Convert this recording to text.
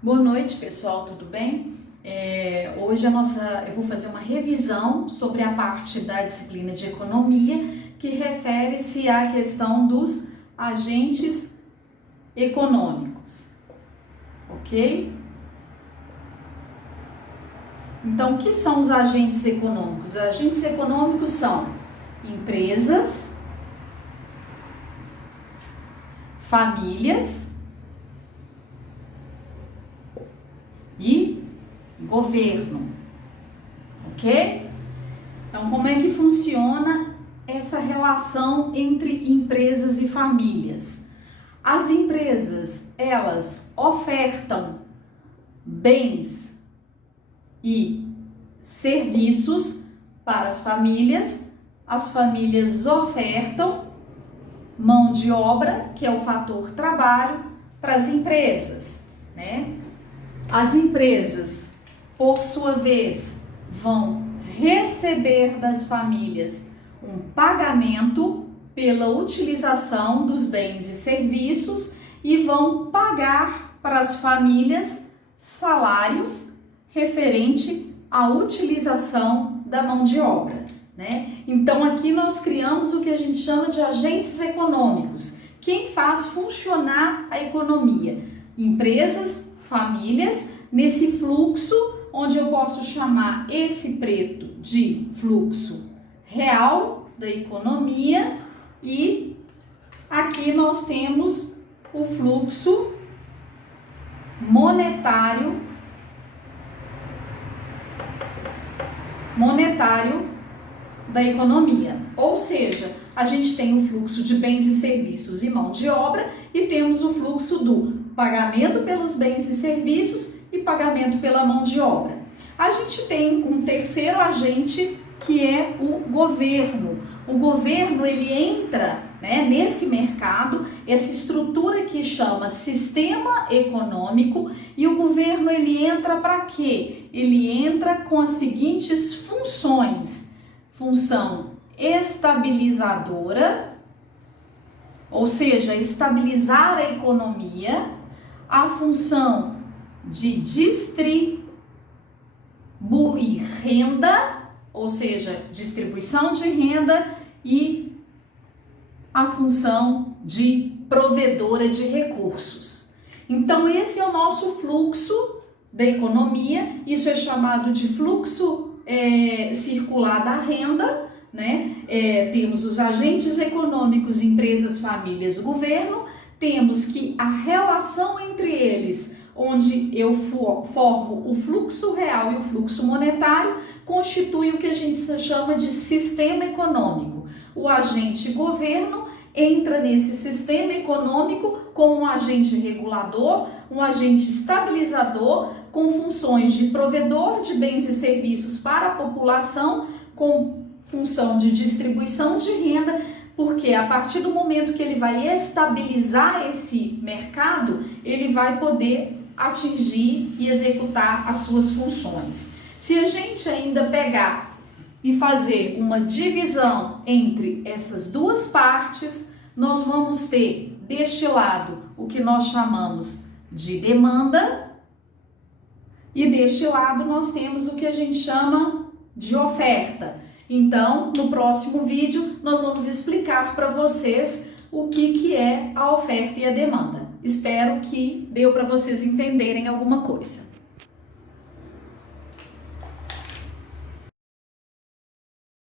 Boa noite, pessoal, tudo bem? Hoje eu vou fazer uma revisão sobre a parte da disciplina de economia que refere-se à questão dos agentes econômicos, ok? Então, o que são os agentes econômicos? Os agentes econômicos são empresas, famílias e governo, ok? Então, como é que funciona essa relação entre empresas e famílias? As empresas, elas ofertam bens e serviços para as famílias ofertam mão de obra, que é o fator trabalho, para as empresas, né? As empresas, por sua vez, vão receber das famílias um pagamento pela utilização dos bens e serviços e vão pagar para as famílias salários referente à utilização da mão de obra, né? Então aqui nós criamos o que a gente chama de agentes econômicos. Quem faz funcionar a economia? Empresas, famílias, nesse fluxo, onde eu posso chamar esse preto de fluxo real da economia, e aqui nós temos o fluxo monetário da economia. Ou seja, a gente tem o fluxo de bens e serviços e mão de obra e temos o fluxo do pagamento pelos bens e serviços e pagamento pela mão de obra. A gente tem um terceiro agente que é o governo. O governo, ele entra, né, nesse mercado, essa estrutura que chama sistema econômico, e o governo ele entra para quê? Ele entra com as seguintes funções: função estabilizadora, ou seja, estabilizar a economia, a função de distribuir renda, ou seja, distribuição de renda, e a função de provedora de recursos. Então esse é o nosso fluxo da economia. Isso é chamado de fluxo circular da renda, né? Temos os agentes econômicos, empresas, famílias, governo. Temos que a relação entre eles, onde eu formo o fluxo real e o fluxo monetário, constitui o que a gente chama de sistema econômico. O agente governo entra nesse sistema econômico como um agente regulador, um agente estabilizador, com funções de provedor de bens e serviços para a população, com função de distribuição de renda, porque a partir do momento que ele vai estabilizar esse mercado, ele vai poder atingir e executar as suas funções. Se a gente ainda pegar e fazer uma divisão entre essas duas partes, nós vamos ter deste lado o que nós chamamos de demanda, e deste lado nós temos o que a gente chama de oferta. Então, no próximo vídeo, nós vamos explicar para vocês o que é a oferta e a demanda. Espero que deu para vocês entenderem alguma coisa.